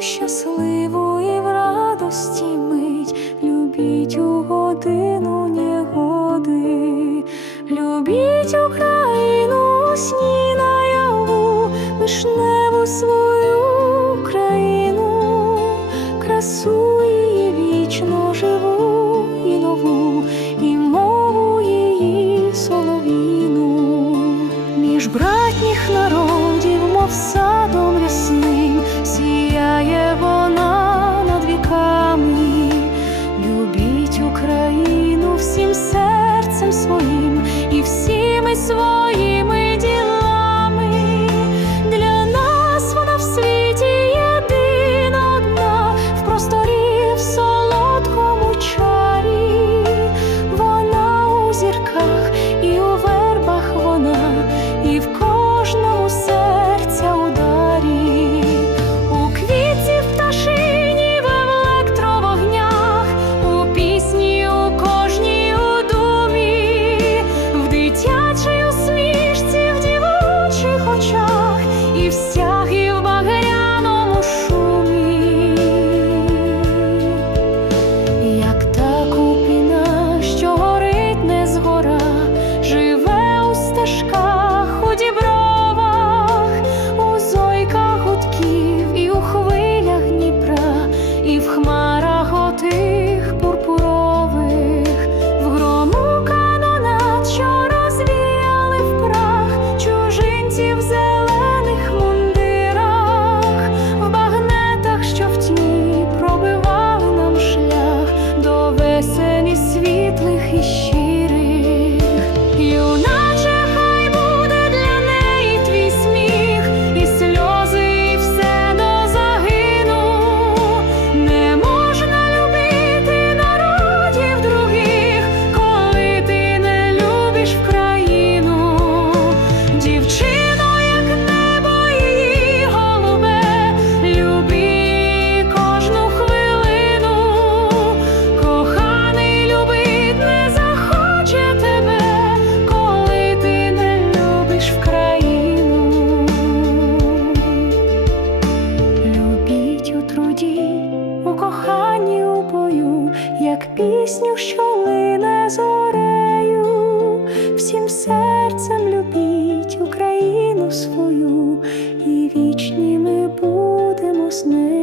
щасливу і в радості мить, любіть у годину негоди, любіть Україну, сні наяву, вишневу свою Україну, красу її вічно живу і нову, і мову її соловіну між братом. this. 必须 пісню, що лине зорею, всім серцем любіть Україну свою, і вічні ми будемо з нею.